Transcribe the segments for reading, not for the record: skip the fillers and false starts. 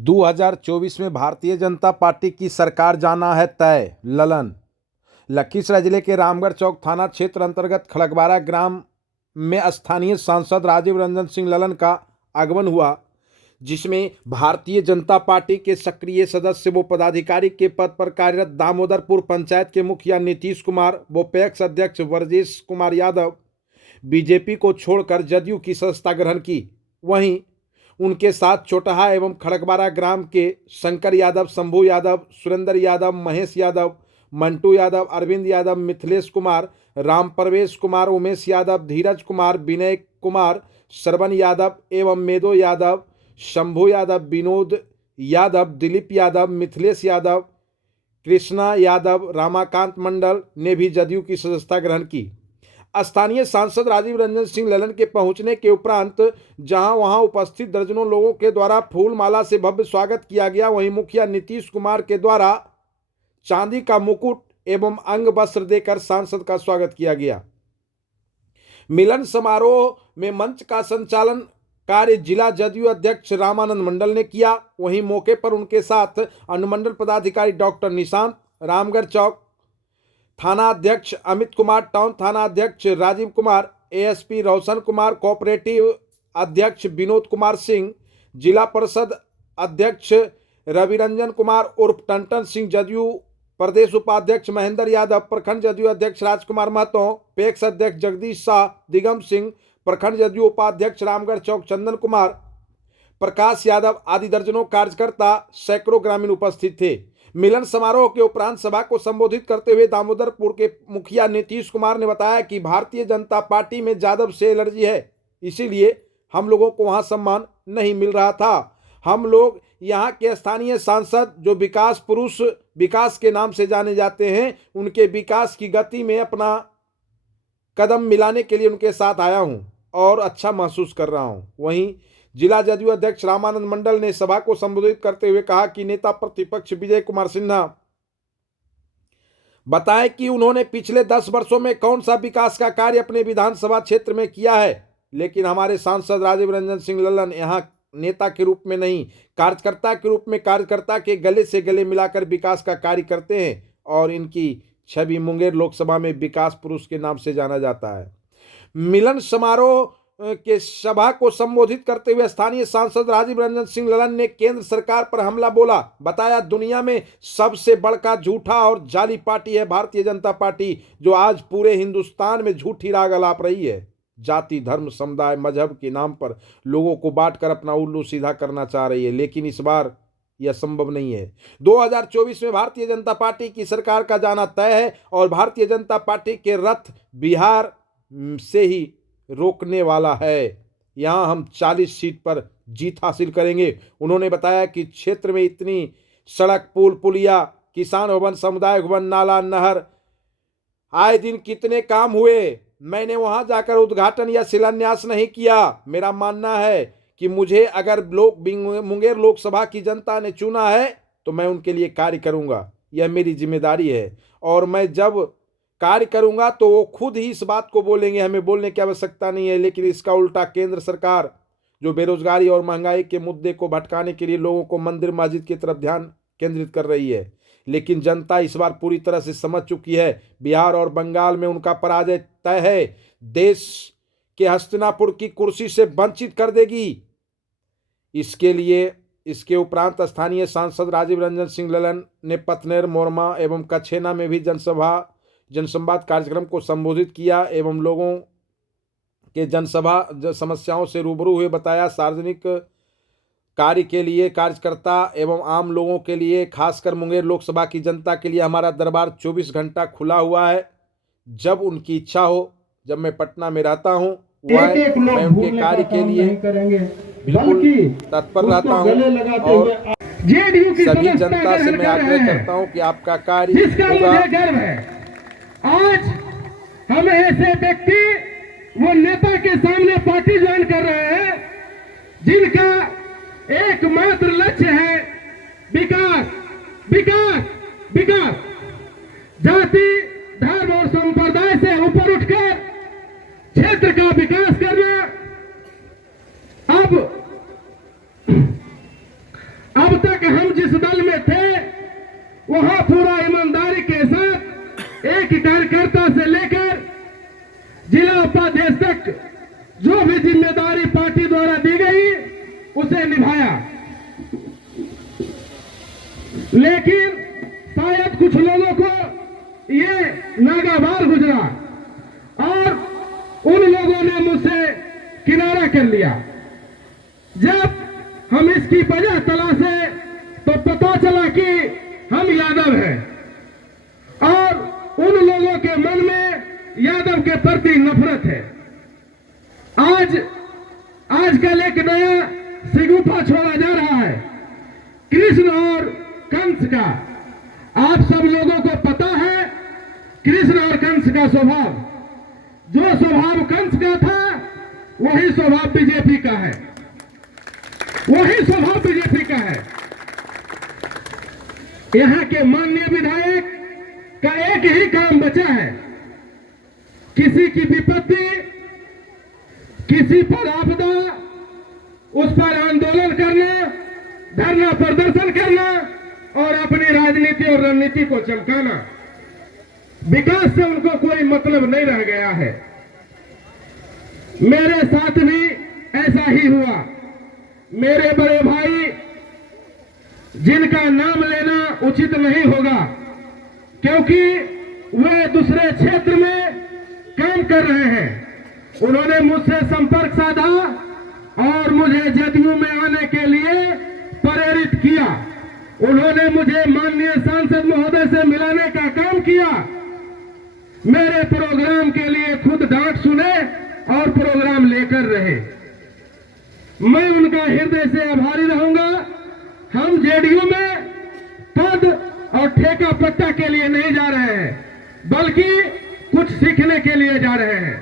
2024 में भारतीय जनता पार्टी की सरकार जाना है तय। ललन। लखीसराय जिले के रामगढ़ चौक थाना क्षेत्र अंतर्गत खड़गवारा ग्राम में स्थानीय सांसद राजीव रंजन सिंह ललन का आगमन हुआ, जिसमें भारतीय जनता पार्टी के सक्रिय सदस्य व पदाधिकारी के पद पर कार्यरत दामोदरपुर पंचायत के मुखिया नीतीश कुमार व पैक्स अध्यक्ष वर्जेश कुमार यादव बीजेपी को छोड़कर जदयू की सदस्यता ग्रहण की। वहीं उनके साथ चोटहा एवं खड़गवारा ग्राम के शंकर यादव, शंभू यादव, सुरेंद्र यादव, महेश यादव, मंटू यादव, अरविंद यादव, मिथिलेश कुमार, राम प्रवेश कुमार, उमेश यादव, धीरज कुमार, विनय कुमार, श्रवण यादव एवं मेदो यादव, शंभू यादव, विनोद यादव, दिलीप यादव, मिथिलेश यादव, कृष्णा यादव, रामाकांत मंडल ने भी जदयू की सदस्यता ग्रहण की। स्थानीय सांसद राजीव रंजन सिंह ललन के पहुंचने के उपरांत जहां वहां उपस्थित दर्जनों लोगों के द्वारा फूल माला से भव्य स्वागत किया गया, वहीं मुखिया नीतीश कुमार के द्वारा चांदी का मुकुट एवं अंग वस्त्र देकर सांसद का स्वागत किया गया। मिलन समारोह में मंच का संचालन कार्य जिला जदयू अध्यक्ष रामानंद मंडल ने किया। वहीं मौके पर उनके साथ अनुमंडल पदाधिकारी डॉक्टर निशांत, रामगढ़ चौक थाना अध्यक्ष अमित कुमार, टाउन थाना अध्यक्ष राजीव कुमार, एएसपी रोशन कुमार, कोऑपरेटिव अध्यक्ष विनोद कुमार सिंह, जिला परिषद अध्यक्ष रविरंजन कुमार उर्फ टंटन सिंह, जदयू प्रदेश उपाध्यक्ष महेंद्र यादव, प्रखंड जदयू अध्यक्ष राजकुमार महतो, पैक्स अध्यक्ष जगदीश शाह, दिगम सिंह, प्रखंड जदयू उपाध्यक्ष रामगढ़ चौक चंदन कुमार, प्रकाश यादव आदि दर्जनों कार्यकर्ता, सैकड़ों ग्रामीण उपस्थित थे। मिलन समारोह के उपरांत सभा को संबोधित करते हुए दामोदरपुर के मुखिया नीतीश कुमार ने बताया कि भारतीय जनता पार्टी में यादव से एलर्जी है, इसीलिए हम लोगों को वहां सम्मान नहीं मिल रहा था। हम लोग यहाँ के स्थानीय सांसद जो विकास पुरुष विकास के नाम से जाने जाते हैं, उनके विकास की गति में अपना कदम मिलाने के लिए उनके साथ आया हूं और अच्छा महसूस कर रहा हूं। वहीं जिला जदयू अध्यक्ष रामानंद मंडल ने सभा को संबोधित करते हुए कहा कि नेता प्रतिपक्ष विजय कुमार सिन्हा बताएं कि उन्होंने पिछले 10 वर्षों में कौन सा विकास का कार्य अपने विधानसभा क्षेत्र में किया है, लेकिन हमारे सांसद राजीव रंजन सिंह ललन यहां नेता के रूप में नहीं, कार्यकर्ता के रूप में कार्यकर्ता के गले से गले मिलाकर विकास का कार्य करते हैं और इनकी छवि मुंगेर लोकसभा में विकास पुरुष के नाम से जाना जाता है। मिलन समारोह के सभा को संबोधित करते हुए स्थानीय सांसद राजीव रंजन सिंह ललन ने केंद्र सरकार पर हमला बोला। बताया दुनिया में सबसे बड़का झूठा और जाली पार्टी है भारतीय जनता पार्टी, जो आज पूरे हिंदुस्तान में झूठी राग अलाप रही है। जाति, धर्म, समुदाय, मजहब के नाम पर लोगों को बांटकर अपना उल्लू सीधा करना चाह रही है, लेकिन इस बार यह संभव नहीं है। 2024 में भारतीय जनता पार्टी की सरकार का जाना तय है और भारतीय जनता पार्टी के रथ बिहार से ही रोकने वाला है। यहां हम 40 सीट पर जीत हासिल करेंगे। उन्होंने बताया कि क्षेत्र में इतनी सड़क, पुल, पुलिया, किसान भवन, समुदाय भवन, नाला, नहर, आए दिन कितने काम हुए, मैंने वहां जाकर उद्घाटन या शिलान्यास नहीं किया। मेरा मानना है कि मुझे अगर मुंगेर लोकसभा की जनता ने चुना है तो मैं उनके लिए कार्य करूंगा, यह मेरी जिम्मेदारी है और मैं जब कार्य करूंगा तो वो खुद ही इस बात को बोलेंगे, हमें बोलने की आवश्यकता नहीं है। लेकिन इसका उल्टा केंद्र सरकार जो बेरोजगारी और महंगाई के मुद्दे को भटकाने के लिए लोगों को मंदिर मस्जिद की तरफ ध्यान केंद्रित कर रही है, लेकिन जनता इस बार पूरी तरह से समझ चुकी है। बिहार और बंगाल में उनका पराजय तय है, देश के हस्तिनापुर की कुर्सी से वंचित कर देगी। इसके उपरांत स्थानीय सांसद राजीव रंजन सिंह ललन ने पथनेर, मोरमा एवं कछेना में भी जनसंवाद कार्यक्रम को संबोधित किया एवं लोगों के समस्याओं से रूबरू हुए। बताया सार्वजनिक कार्य के लिए कार्यकर्ता एवं आम लोगों के लिए, खासकर मुंगेर लोकसभा की जनता के लिए हमारा दरबार 24 घंटा खुला हुआ है। जब उनकी इच्छा हो, जब मैं पटना में रहता हूं, मैं उनके कार्य के लिए बिल्कुल तत्पर रहता हूं और सभी जनता से मैं आग्रह करता हूं कि आपका कार्य होगा। आज हम ऐसे व्यक्ति वो नेता के सामने पार्टी ज्वाइन कर रहे हैं जिनका एकमात्र लक्ष्य है विकास, विकास, विकास। जाति, धर्म और संप्रदाय से ऊपर उठकर क्षेत्र का विकास करना। अब अब तक हम जिस दल में थे वहां पूरा ईमानदारी के साथ एक कार्यकर्ता से लेकर जिला उपाध्यक्ष तक जो भी जिम्मेदारी पार्टी द्वारा दी गई उसे निभाया। लेकिन शायद कुछ लोगों को ये नागावार गुजरा और उन लोगों ने मुझसे किनारा कर लिया। जब हम इसकी वजह तलाशे तो पता चला कि हम यादव हैं और उन लोगों के मन में यादव के प्रति नफरत है। आजकल एक नया सिगुफा छोड़ा जा रहा है कृष्ण और कंस का। आप सब लोगों को पता है कृष्ण और कंस का स्वभाव, जो स्वभाव कंस का था वही स्वभाव बीजेपी का है, वही स्वभाव बीजेपी का है। यहां के माननीय विधायक का एक ही काम बचा है, किसी की विपत्ति, किसी पर आपदा, उस पर आंदोलन करना, धरना प्रदर्शन करना और अपनी राजनीति और रणनीति को चमकाना। विकास से उनको कोई मतलब नहीं रह गया है। मेरे साथ भी ऐसा ही हुआ। मेरे बड़े भाई जिनका नाम लेना उचित नहीं होगा क्योंकि वे दूसरे क्षेत्र में काम कर रहे हैं, उन्होंने मुझसे संपर्क साधा और मुझे जदयू में आने के लिए प्रेरित किया। उन्होंने मुझे माननीय सांसद महोदय से मिलाने का काम किया। मेरे प्रोग्राम के लिए खुद डांट सुने और प्रोग्राम लेकर रहे। मैं उनका हृदय से आभारी रहूंगा। हम जेडीयू में पद और ठेका पट्टा के लिए नहीं जा रहे हैं, बल्कि कुछ सीखने के लिए जा रहे हैं।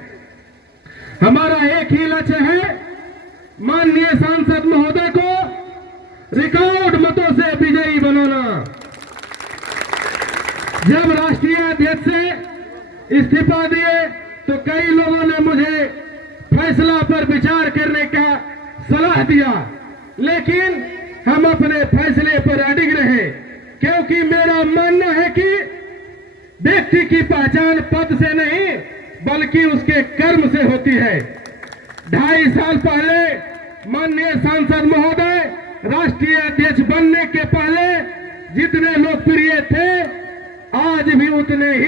हमारा एक ही लक्ष्य है, माननीय सांसद महोदय को रिकॉर्ड मतों से विजयी बनाना। जब राष्ट्रीय अध्यक्ष से इस्तीफा दिए तो कई लोगों ने मुझे फैसला पर विचार करने का सलाह दिया, लेकिन हम अपने फैसले पर अडिग रहे क्योंकि मेरा मानना है कि व्यक्ति की पहचान पद से नहीं बल्कि उसके कर्म से होती है। 2.5 साल पहले माननीय सांसद महोदय राष्ट्रीय अध्यक्ष बनने के पहले जितने लोकप्रिय थे आज भी उतने ही।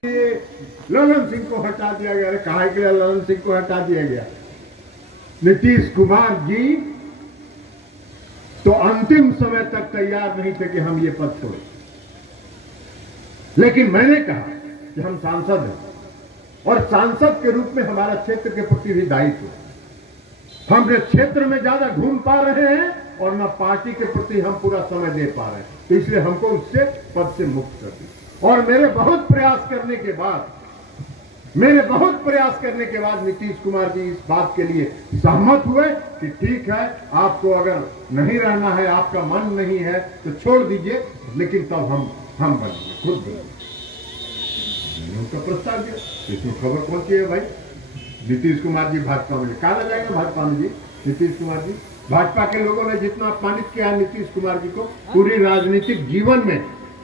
ललन सिंह को हटा दिया गया। कहा कि ललन सिंह को हटा दिया गया। नीतीश कुमार जी तो अंतिम समय तक तैयार नहीं थे कि हम ये पद छोड़ें, लेकिन मैंने कहा कि हम सांसद हैं और सांसद के रूप में हमारा क्षेत्र के प्रति भी दायित्व है। हम क्षेत्र में ज्यादा घूम पा रहे हैं और न पार्टी के प्रति हम पूरा समय दे पा रहे हैं, तो इसलिए हमको उससे पद से मुक्त कर दिया। और मेरे बहुत प्रयास करने के बाद नीतीश कुमार जी इस बात के लिए सहमत हुए कि ठीक है, आपको अगर नहीं रहना है, आपका मन नहीं है तो छोड़ दीजिए, लेकिन तब हम बनेंगे, खुद बनेंगे। उनका प्रस्ताव दिया, इसमें खबर पहुंची है भाई। नीतीश कुमार जी भाजपा में कहा जाएगा, भाजपा में जी नीतीश कुमार जी, भाजपा के लोगों ने जितना अपमानित किया है नीतीश कुमार जी को पूरी राजनीतिक जीवन में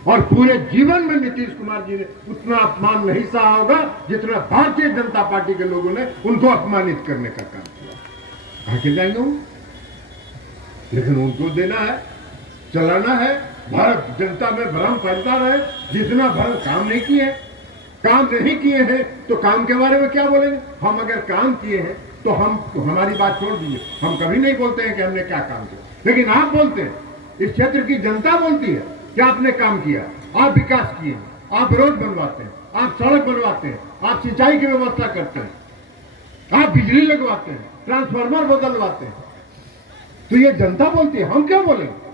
और पूरे जीवन में नीतीश कुमार जी ने उतना अपमान नहीं सहा होगा जितना भारतीय जनता पार्टी के लोगों ने उनको अपमानित करने का काम किया। आखिर जाएंगे वो, लेकिन उनको देना है, चलाना है। भारत जनता में भ्रम फैलता रहे, जितना भ्रम काम नहीं किए हैं तो काम के बारे में क्या बोलेंगे। हम अगर काम किए हैं तो हमारी बात छोड़ दीजिए, हम कभी नहीं बोलते हैं कि हमने क्या काम किया, लेकिन आप बोलते हैं, इस क्षेत्र की जनता बोलती है कि आपने काम किया, आप विकास किए, आप रोड बनवाते हैं, आप सड़क बनवाते हैं, आप सिंचाई की व्यवस्था करते हैं, आप बिजली लगवाते हैं, ट्रांसफार्मर बदलवाते हैं, तो ये जनता बोलती है, हम क्या बोलेंगे।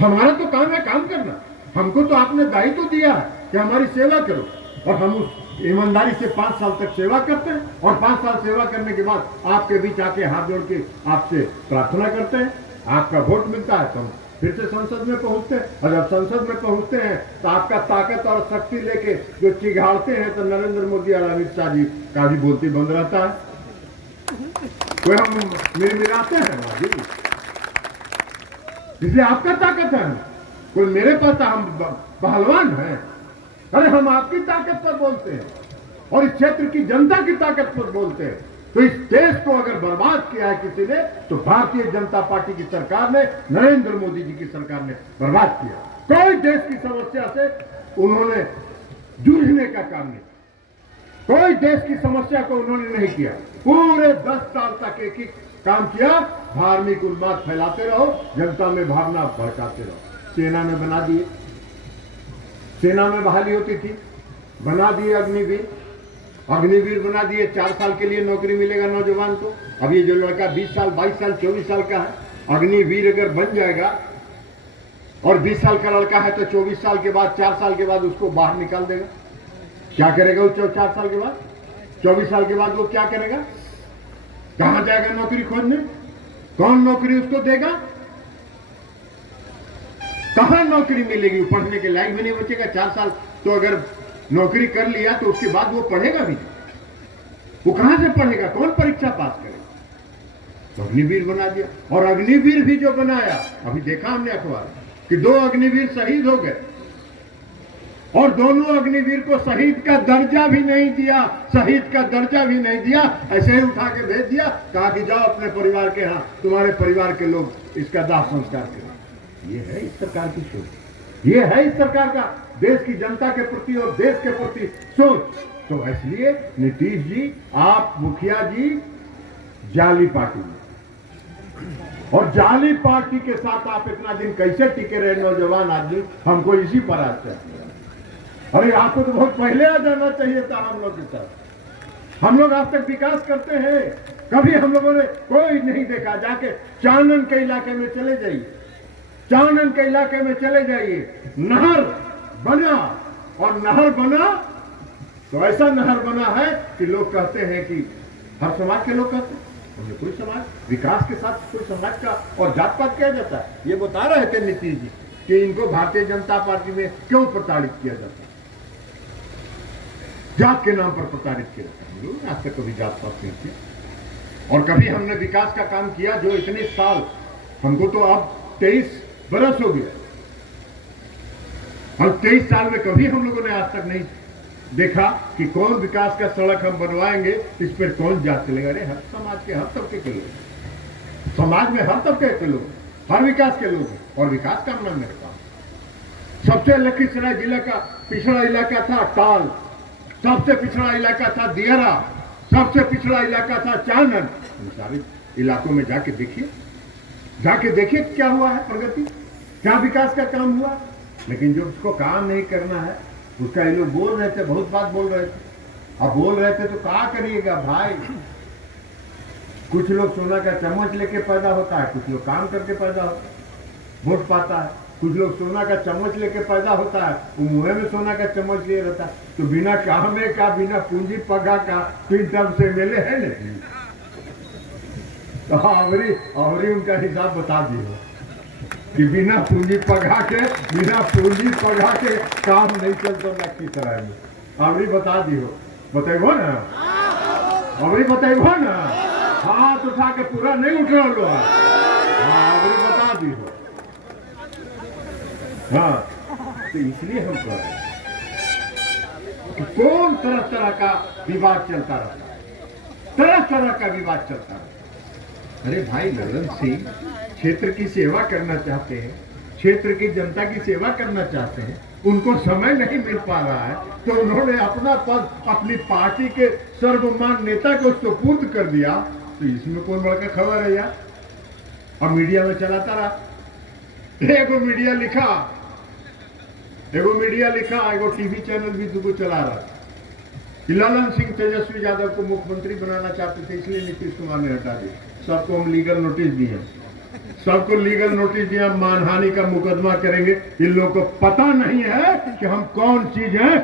हमारा तो काम है काम करना। हमको तो आपने दायित्व दिया है कि हमारी सेवा करो, और हम उस ईमानदारी से 5 साल तक सेवा करते हैं, और 5 साल सेवा करने के बाद आपके बीच आके हाथ जोड़ के आपसे प्रार्थना करते हैं, आपका वोट मिलता है तो हम फिर से संसद में पहुंचते हैं। और जब संसद में पहुंचते हैं तो आपका ताकत और शक्ति लेके जो चिघाड़ते हैं तो नरेंद्र मोदी और अमित शाह जी का भी बोलती बंद रहता है। कोई हम मिलाते हैं ना जी, इसलिए आपका ताकत है, कोई मेरे पास हम पहलवान है। अरे हम आपकी ताकत पर बोलते हैं और इस क्षेत्र की जनता की ताकत पर बोलते हैं। तो इस देश को अगर बर्बाद किया है किसी ने, तो भारतीय जनता पार्टी की सरकार ने, नरेंद्र मोदी जी की सरकार ने बर्बाद किया। कोई देश की समस्या से उन्होंने जूझने का काम नहीं, कोई देश की समस्या को उन्होंने नहीं किया। पूरे 10 साल तक एक ही काम किया, धार्मिक उन्माद फैलाते रहो, जनता में भावना भड़काते रहो। सेना में बना दिए, सेना में बहाली होती थी, बना दिए अग्निवीर, अग्निवीर बना दिए। 4 साल के लिए नौकरी मिलेगा नौजवान को। अब ये जो लड़का 20 साल 22 साल 24 साल का है, अग्निवीर अगर बन जाएगा और 20 साल का लड़का है तो 24 साल के बाद 4 साल के बाद उसको बाहर निकाल देगा। क्या करेगा वो 4 साल के बाद? 24 साल के बाद वो क्या करेगा? कहां जाएगा नौकरी खोजने? कौन नौकरी उसको देगा? कहां नौकरी मिलेगी? वो पढ़ने के लायक भी नहीं बचेगा। 4 साल तो अगर नौकरी कर लिया तो उसके बाद वो पढ़ेगा भी नहीं। वो कहां से पढ़ेगा? कौन परीक्षा पास करेगा? तो अग्निवीर बना दिया। और अग्निवीर भी जो बनाया, अभी देखा हमने अखबार कि 2 अग्निवीर शहीद हो गए और दोनों अग्निवीर को शहीद का दर्जा भी नहीं दिया, शहीद का दर्जा भी नहीं दिया, ऐसे ही उठा के भेज दिया, कहा कि जाओ अपने परिवार के यहाँ, तुम्हारे परिवार के लोग इसका दाह संस्कार करें। ये है इस सरकार की सोच, ये है इस सरकार का देश की जनता के प्रति और देश के प्रति सोच। तो इसलिए नीतीश जी, आप मुखिया जी जाली पार्टी में, और जाली पार्टी के साथ आप इतना दिन कैसे टिके रहे नौजवान आदमी, हमको इसी पर आज चाहिए। अरे आपको तो बहुत पहले आ जाना चाहिए था हम लोग के साथ। हम लोग आज तक विकास करते हैं, कभी हम लोगों ने कोई नहीं देखा। जाके चानन के इलाके में चले जाइए, चानन के इलाके में चले जाइए, नहर बना, और नहर बना तो ऐसा नहर बना है कि लोग कहते हैं कि हर समाज के लोग कहते हैं, कोई समाज विकास के साथ कोई समाज का और जात पात किया जाता है। ये बता रहे थे नीतीश जी कि इनको भारतीय जनता पार्टी में क्यों प्रताड़ित किया जाता है, जात के नाम पर प्रताड़ित किया जाता है। हम लोग आज तक कभी जात पात नहीं किया, और कभी हमने विकास का काम किया जो इतने साल, हमको तो अब 23 बरस हो गया, और 23 साल में कभी हम लोगों ने आज तक नहीं देखा कि कौन विकास का सड़क हम बनवाएंगे, इस पर कौन जांच चलेगा। अरे हर समाज के, हर तबके के लोग, समाज में हर तबके के लोग, हर विकास के लोग, और विकास का मन मेरे पास। सबसे लखीसराय जिला का पिछड़ा इलाका था टाल, सबसे पिछड़ा इलाका था दियरा, सबसे पिछड़ा इलाका था चानन। इन सारे इलाकों में जाके देखिए, जाके देखिए क्या हुआ है प्रगति, क्या विकास का काम हुआ। लेकिन जो उसको काम नहीं करना है, उसका ये लोग बोल रहे थे, बहुत बात बोल रहे थे। अब बोल रहे थे तो क्या करिएगा भाई, कुछ लोग सोना का चम्मच लेके पैदा होता है, कुछ लोग काम करके पैदा होता है, वोट पाता है। कुछ लोग सोना का चम्मच लेके पैदा होता है, वो मुंह में सोना का चम्मच लिए रहता है। तो बिना काम का, बिना पूंजी पगा का तीन टर्म से मिले है नहीं। तो आवरी उनका हिसाब बता दिए कि बिना पूंजी पगा के काम नहीं चलता नक्की तरह में। आवरी बता दियो, बतेबो ना, आवरी बतेबो ना, हाथ उठा के पूरा नहीं उठ रहा लो, आवरी बता दियो। हाँ, तो इसलिए हम कह रहे हैं कि कौन तरह तरह का विवाद चलता रहता है, तरह तरह का विवाद चलता रहता है। अरे भाई ललन सिंह क्षेत्र की सेवा करना चाहते हैं, क्षेत्र की जनता की सेवा करना चाहते हैं, उनको समय नहीं मिल पा रहा है, तो उन्होंने अपना पद अपनी पार्टी के सर्वमान नेता को सुपुर्द कर दिया। तो इसमें कौन बड़का खबर है यार। और मीडिया में चलाता रहा, एगो मीडिया लिखा, एगो टीवी चैनल भी दुगो चला रहा कि ललन सिंह तेजस्वी यादव को मुख्यमंत्री बनाना चाहते थे, इसलिए नीतीश कुमार ने हटा दिया। सबको हम लीगल नोटिस दिए, सबको लीगल नोटिस दिया, मानहानि का मुकदमा करेंगे। इन लोगों को पता नहीं है कि हम कौन चीज है।